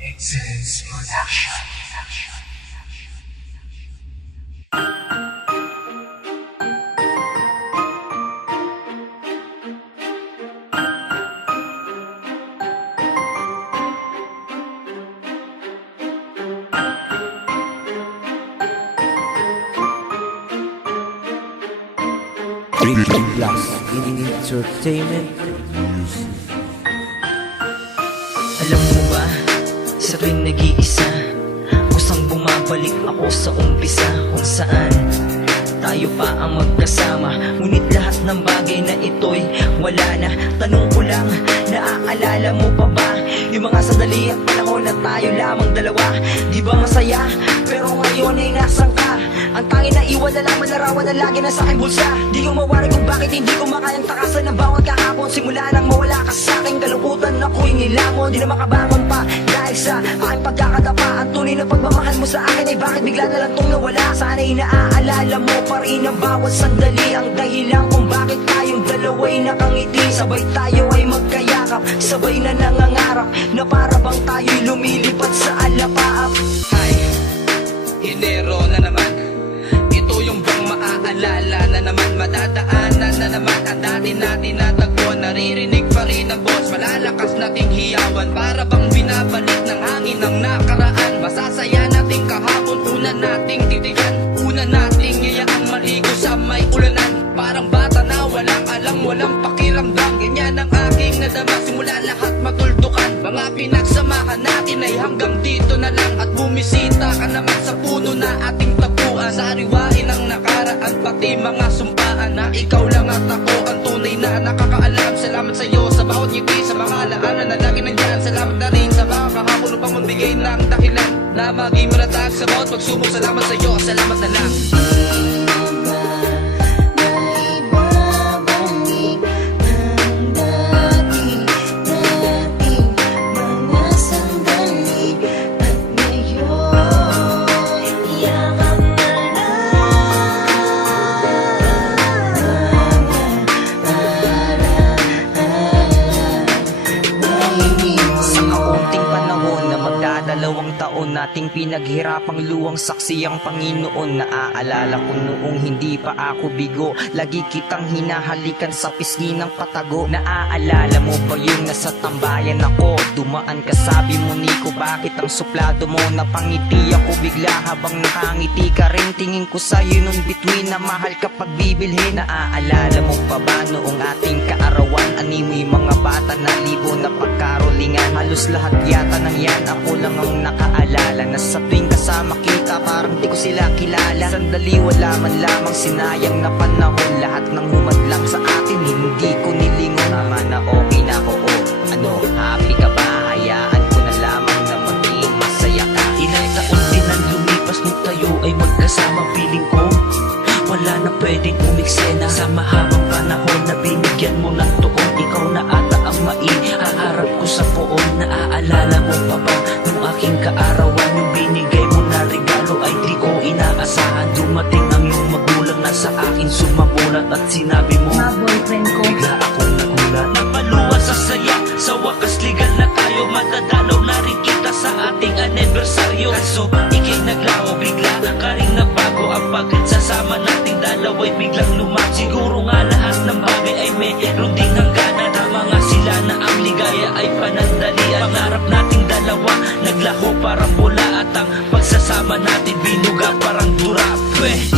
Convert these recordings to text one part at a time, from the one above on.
Excellence Production. Plus in entertainment. Alam mo ba, sa tuwing nag-iisa, kusang bumabalik ako sa umpisa, kung saan tayo pa ang magkasama. Ngunit lahat ng bagay na ito'y wala na. Tanong ko lang, naaalala mo pa ba yung mga sandali at panahon na tayo lamang dalawa? Di ba masaya? Pero ngayon ay nasan ka? Ang tanging na iwan na lang, malarawan na lagi na sa aking bulsa. Di ko mawari kung bakit hindi ko makayang takasan ng bawat kahapon. Simula nang mawala ka sa aking kalungkutan, ako'y nilamon. Di na makabangon pa dahil sa aking pagkakadapa. Ang tunay na pagmamahal mo sa akin ay bakit bigla na lang tong nawala? Sana'y naaalala mo pa rin ang bawat sandali. Ang dahilan kung bakit tayong dalawa'y nakangiti. Sabay tayo ay magkayakap, sabay na nangangarap, na para bang tayo'y lumilipad sa alapaap. Hi, Enero na naman. Ito yung bang maaalala na naman. Madadaanan na naman ang dati natin natagpuan. Naririnig pa rin ang boss, malalakas nating hiyawan. Para bang binabalik ng hangin ng nakaraan. Masasaya nating kahapon, una nating titigan. Una nating yayaang maligo sa may ulanan. Parang bata na walang alam, walang pakiramdam. Ganyan ang aking nadama, simula lahat matuldukan. Mga pinagsamahan natin ay hanggang dito na lang. At bumisita ka naman sa puno na ating tapuan. Sariwain ang nakaraan, pati mga sumpaan. Na ikaw lang at ako ang tunay na nakakaalam. Salamat sa iyo sa bawat ngiti, sa mga laanan na lagi nandyan. Salamat na rin sa mga kahapon upang magbigay ng dahilan na maging malatag sa bawat pagsubok. Salamat sa iyo, salamat na lang. Dalawang taon nating pinaghirapang luwang saksi ang Panginoon. Naaalala ko noong hindi pa ako bigo, lagi kitang hinahalikan sa pisngi ng patago. Naaalala mo ba yung nasa tambayan ako? Dumaan ka, sabi mo Nico, bakit ang suplado mo? Napangiti ako bigla habang nakangiti ka rin. Tingin ko sa'yo nun between na mahal ka pagbibilhin. Naaalala mo pa ba noong ating kaarawan? Animoy mga bata na libo na pagkarolingan. Halos lahat yata ng yan ako lang ang nakaalala. Na sa tuwing kasama kita parang di ko sila kilala. Sandali wala man lamang sinayang na panahon. Lahat ng humadlang sa atin hindi ko nilingon. Tama na, okay na ako, oh. Ano, happy ka ba? Hayaan ko na lamang na maging masaya ka. Inay taon din ang lumipas nung tayo ay magkasama. Piling ko wala na pwedeng umiksena. Sa mahabang panahon na binigyan mo ng tuon, ikaw na ata ang maiharap ko sa poon. Naaalala mo pa ba nung aking kaarawan? Yung binigay mo na regalo ay di ko inaasahan. Dumating ang iyong magulang na sa akin sumamulat at sinabi mo, boyfriend ko. Bigla akong nagulat, napaluwa sa saya. Sa wakas legal na tayo, matadalaw na rin kita sa ating anibersaryo. Kaso ikay naglaho, bigla ka rin nabago. Ang pagsasama nating dalawa'y biglang lumab. Siguro nga lahat ng bagay ay meron ding hangganan. Tama nga sila na ang ligaya ay panandalian. Pangarap nating dalawa naglaho parang bola. At ang pagsasama natin binuga parang durape.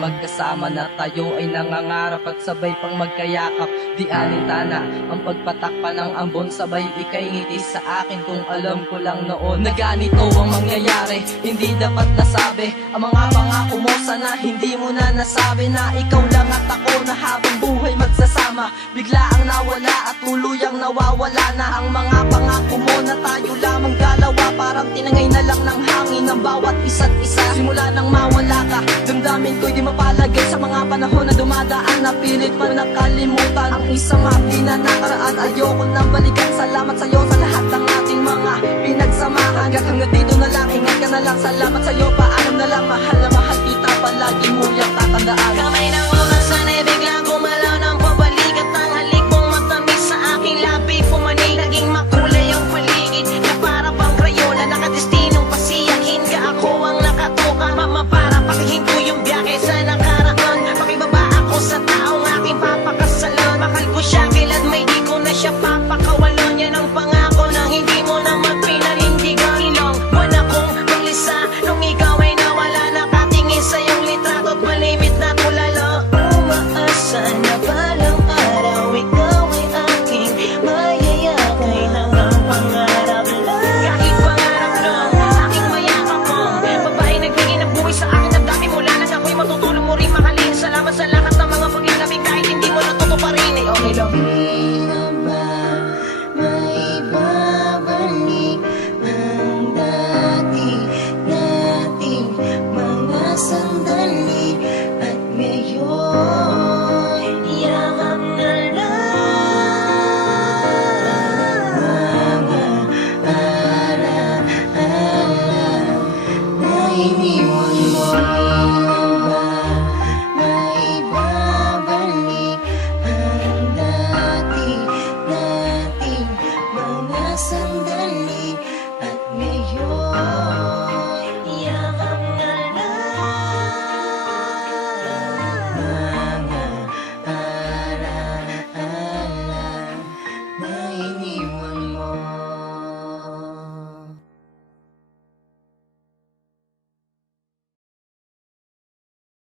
Magkasama na tayo ay nangangarap at sabay pang magkayakap. Di alintana ang pagpatakpa ng ambon, sabay ikay ngiti sa akin. Kung alam ko lang noon na ganito ang mangyayari, hindi dapat nasabi ang mga pangako mo. Sana hindi mo na nasabi na ikaw lang at ako na habang buhay magsasama. Bigla ang nawala at tuluyang nawawala na ang mga pangako mo na tayo lamang dalawa. Parang tinangay na lang ng hangin ng bawat isa't isa. Simula nang mawala ka, damdamin ko'y di mapalagay. Sa mga panahon na dumadaan, napilit pa nakalimutan ang isang happy na nakaraan. Ayoko nang balikan, salamat sa'yo sa lahat ng ating mga pinagsamahan. Hanggang dito na lang, ingat ka na lang, salamat